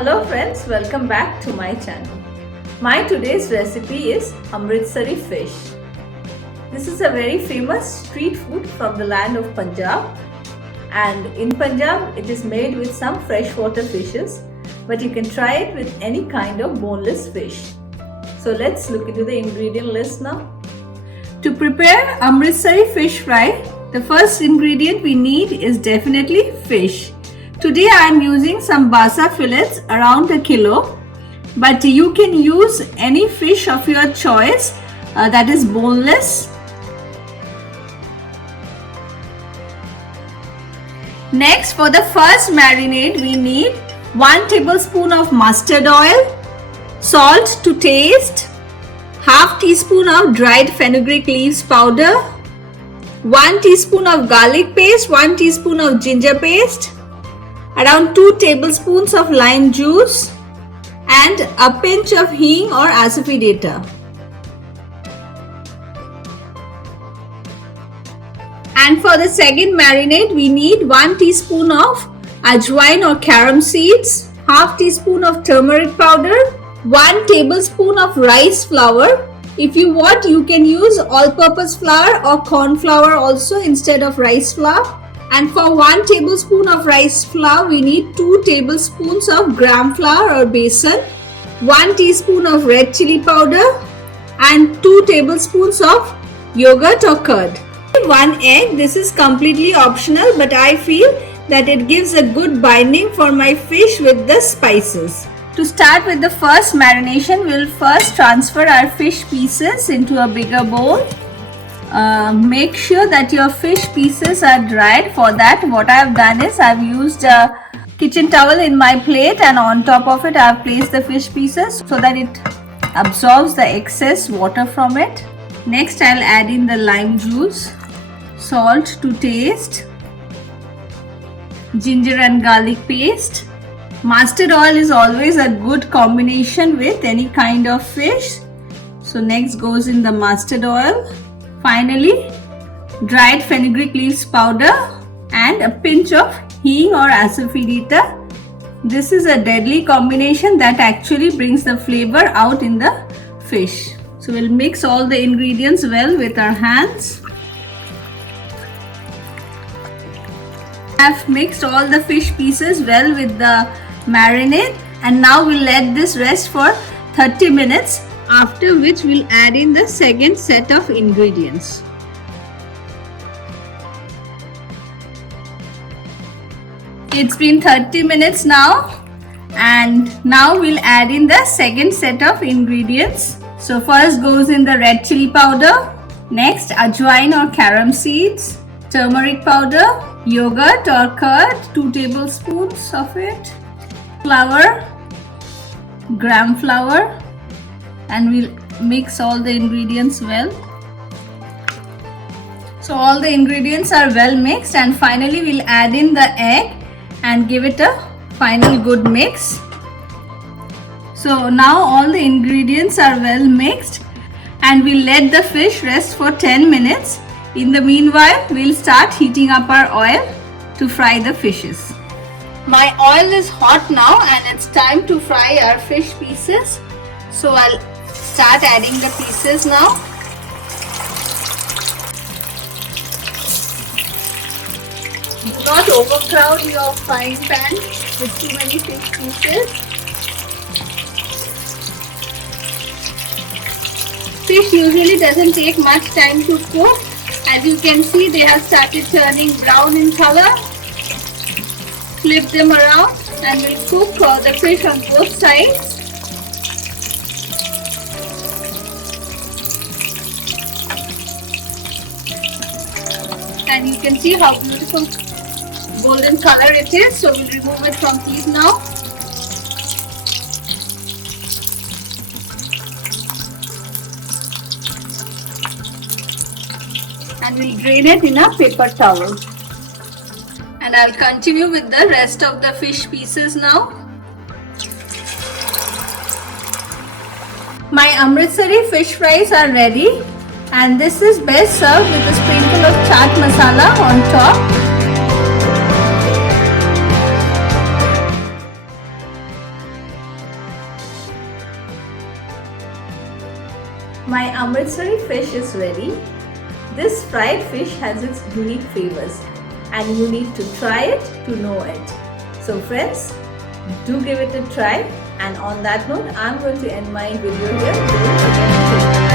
Hello friends, welcome back to my channel. My today's recipe is Amritsari fish. This is a very famous street food from the land of Punjab, and in Punjab it is made with some freshwater fishes, but you can try it with any kind of boneless fish. So let's look into the ingredient list now. To prepare Amritsari fish fry, the first ingredient we need is definitely fish. Today I am using some basa fillets around a kilo, but you can use any fish of your choice that is boneless. Next, for the first marinade we need 1 tablespoon of mustard oil, salt to taste, half teaspoon of dried fenugreek leaves powder, 1 teaspoon of garlic paste, 1 teaspoon of ginger paste, around 2 tablespoons of lime juice, and a pinch of hing or asafoetida. And for the second marinade, we need 1 teaspoon of ajwain or carom seeds, half teaspoon of turmeric powder, 1 tablespoon of rice flour. If you want, you can use all-purpose flour or corn flour also instead of rice flour. And for 1 tablespoon of rice flour, we need 2 tablespoons of gram flour or besan, 1 teaspoon of red chili powder, and 2 tablespoons of yogurt or curd. 1 egg. This is completely optional, but I feel that it gives a good binding for my fish with the spices. To start with the first marination, we will first transfer our fish pieces into a bigger bowl. Make sure that your fish pieces are dried. For that, what I have done is I have used a kitchen towel in my plate, and on top of it I have placed the fish pieces so that it absorbs the excess water from it. Next, I will add in the lime juice, salt to taste, ginger and garlic paste. Mustard oil is always a good combination with any kind of fish. So next goes in the mustard oil. Finally, dried fenugreek leaves powder and a pinch of hing or asafoetida. This is a deadly combination that actually brings the flavor out in the fish. So we'll mix all the ingredients well with our hands. I have mixed all the fish pieces well with the marinade, and now we'll let this rest for 30 minutes. After which we'll add in the second set of ingredients. It's been 30 minutes now, and now we'll add in the second set of ingredients. So first goes in the red chili powder, next ajwain or carom seeds, turmeric powder, yogurt or curd, 2 tablespoons of it, flour, gram flour, and we'll mix all the ingredients well. So all the ingredients are well mixed, and finally we'll add in the egg and give it a final good mix. So now all the ingredients are well mixed, and we'll let the fish rest for 10 minutes. In the meanwhile, we'll start heating up our oil to fry the fishes. My oil is hot now, and it's time to fry our fish pieces. So I'll start adding the pieces now. Do not overcrowd your frying pan with too many fish pieces. Fish usually doesn't take much time to cook. As you can see, they have started turning brown in color. Flip them around and we'll cook the fish on both sides. And you can see how beautiful golden color it is. So we'll remove it from heat now. And we'll drain it in a paper towel. And I'll continue with the rest of the fish pieces now. My Amritsari fish fries are ready. And this is best served with a sprinkle of chaat masala on top. My Amritsari fish is ready. This fried fish has its unique flavors and you need to try it to know it. So friends, do give it a try, and on that note, I'm going to end my video here. Don't forget to